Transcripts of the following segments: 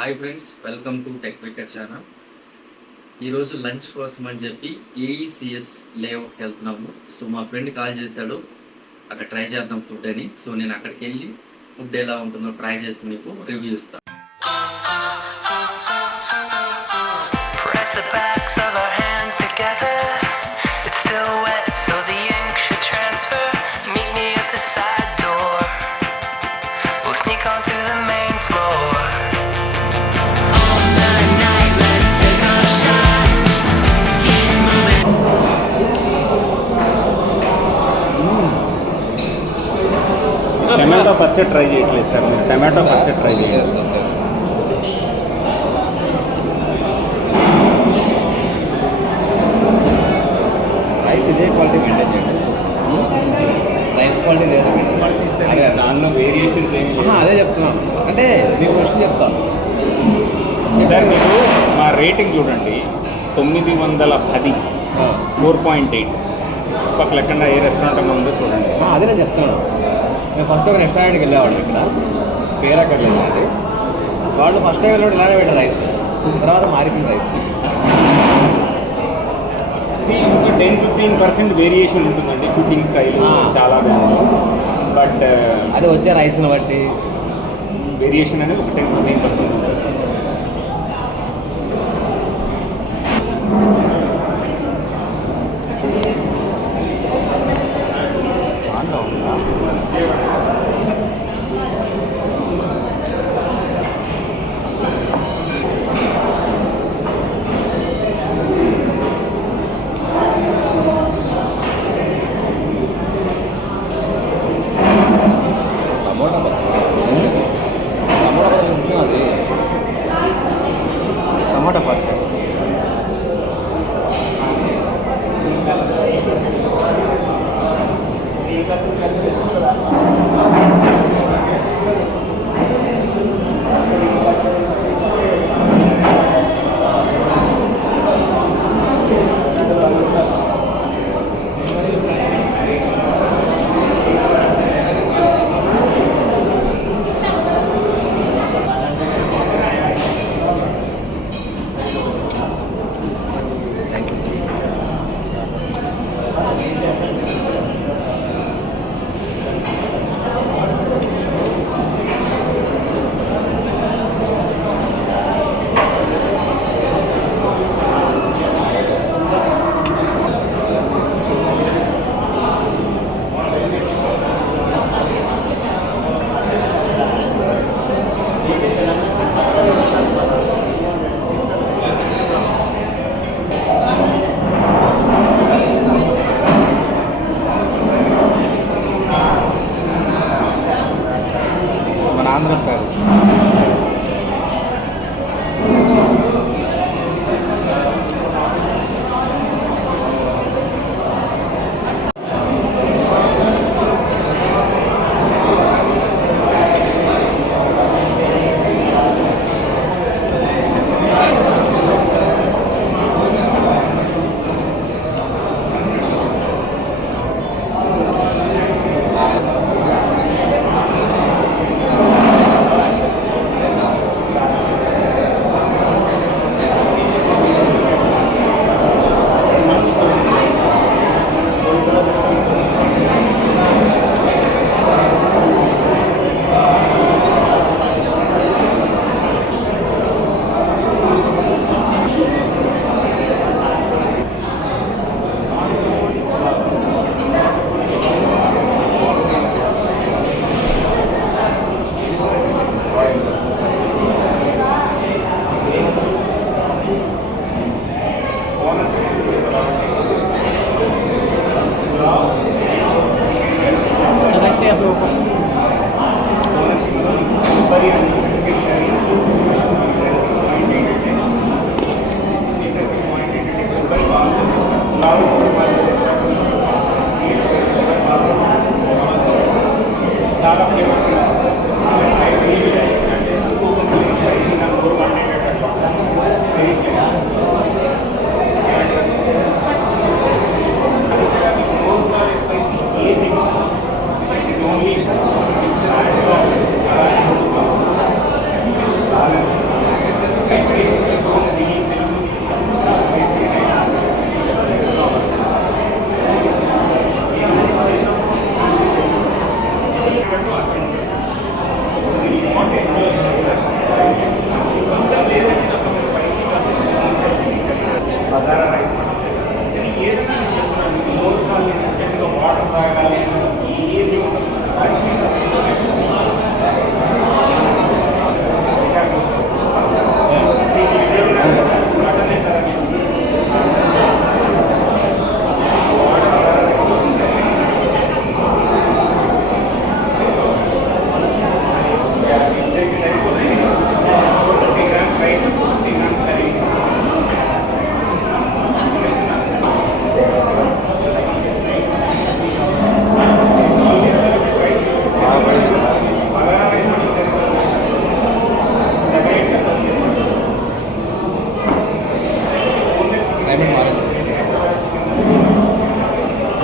Hi friends, welcome to tech wicket channel. ఈరోజు లంచ్ కోసం అని చెప్పి ఏఈసిఎస్ లేఅవుట్కి వెళ్తున్నాము. సో మా ఫ్రెండ్ కాల్ చేశాడు, అక్కడ ట్రై చేద్దాం ఫుడ్ అని. సో నేను అక్కడికి వెళ్ళి ఫుడ్ ఎలా ఉంటుందో ట్రై చేసి మీకు రివ్యూ ఇస్తాను. టమాటో పచ్చడి ట్రై చేయట్లేదు సార్, మీరు టమాటో పచ్చడి ట్రై చేస్తాం. రైస్ ఇదే క్వాలిటీ మెయింటైన్ చేయండి. రైస్ క్వాలిటీ లేదా దానిలో వేరియేషన్స్ ఏమి అదే చెప్తున్నాను. అంటే మీకు క్వశ్చన్ చెప్తాను సార్. మీరు మా రేటింగ్ చూడండి, 910, 4.8. పక్కన ఎక్కడ ఏ రెస్టారెంట్ ఉందో చూడండి. అదే నేను చెప్తున్నాను. మేము ఫస్ట్ ఒక రెస్టారెంట్కి వెళ్ళేవాడు, ఇక్కడ పేరు అక్కడ లేదండి. వాళ్ళు ఫస్ట్ టైం వెళ్ళినప్పుడు ఇలానే పెట్టారు రైస్, తర్వాత మారిపోయింది రైస్. 10-15% వేరియేషన్ ఉంటుందండి కుకింగ్ స్టైల్ చాలా బాగుంది. బట్ అది వచ్చే రైస్ని బట్టి వేరియేషన్ అనేది ఒక 10-15% ఉంటుంది. టమోటా బజ్జీ ముఖ్యం. అది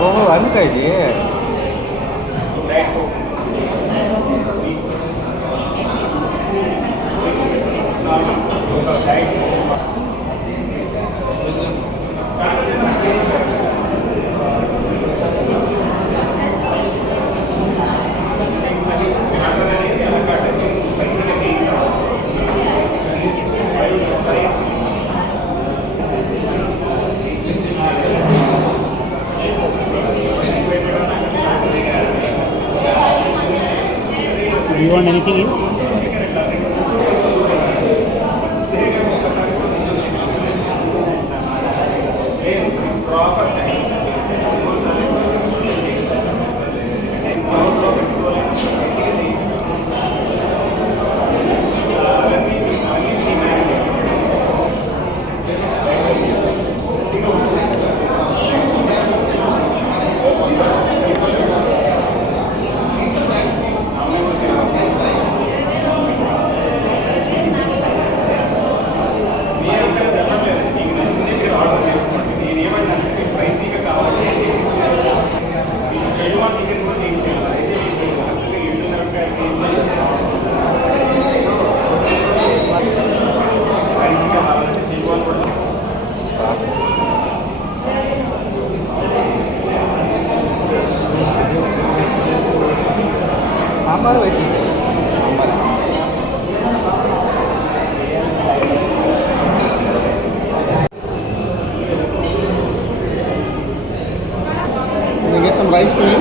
ఓహో అందుక ఇది You want anything else? Sambar వేసింది sambar Can I get some rice for you?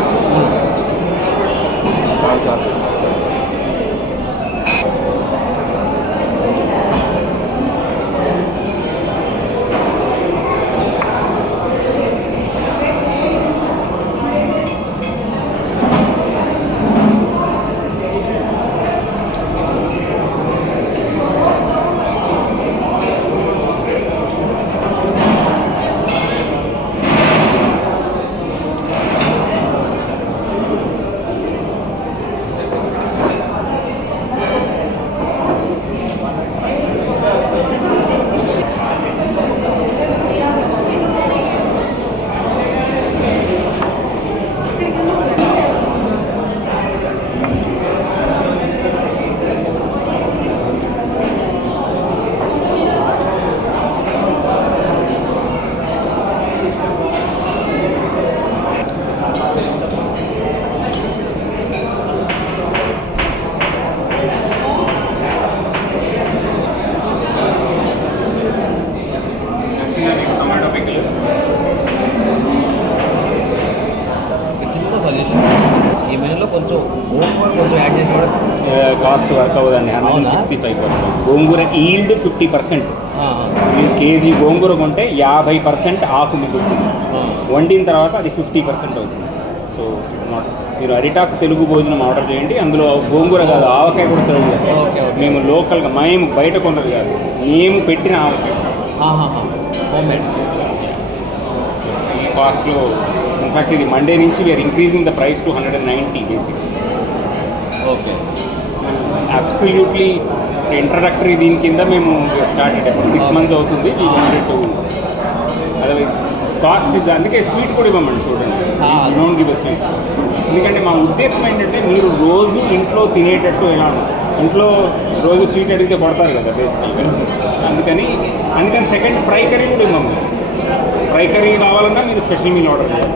చిన్న సజెషన్ ఈ మెనూలో కొంచెం గోంగూర కొంచెం యాడ్ చేసి కూడా కాస్ట్ వర్క్ అవ్వదండి 165 పడుతుంది. గోంగూర ఈల్డ్ 50%. మీరు కేజీ గోంగూర కొంటే 50% ఆకు మిగులుతుంది. వండిన తర్వాత అది 50% అవుతుంది. సో నాట్ మీరు అరిటాకు తెలుగు భోజనం ఆర్డర్ చేయండి, అందులో గోంగూర కాదు ఆవకాయ కూడా సర్వ్ చేస్తాం. మేము లోకల్గా మేము బయట కొన్నది కాదు, మేము పెట్టిన ఆవకాయ హోమ్మేడ్. ఈ కాస్ట్లో ఇన్ఫ్యాక్ట్ ఇది మండే నుంచి we are increasing the price to 190 basic. Okay absolutely introductory దీని కింద మేము స్టార్ట్ ఇప్పుడు 6 months అవుతుంది. We wanted to otherwise cost ఇది, అందుకే స్వీట్ కూడా ఇవ్వమండి. చూడండి, డోంట్ గివ్ అ స్వీట్. ఎందుకంటే మా ఉద్దేశం ఏంటంటే మీరు రోజు ఇంట్లో తినేటట్టు ఎలా ఇంట్లో రోజు స్వీట్ అడిగితే కొడతారు కదా బేసిక్గా. అందుకని సెకండ్ ఫ్రై కర్రీ కూడా ఇవ్వము. ఫ్రై కర్రీ కావాలన్నా మీరు స్పెషల్ మీల్ ఆర్డర్ చేయాలి.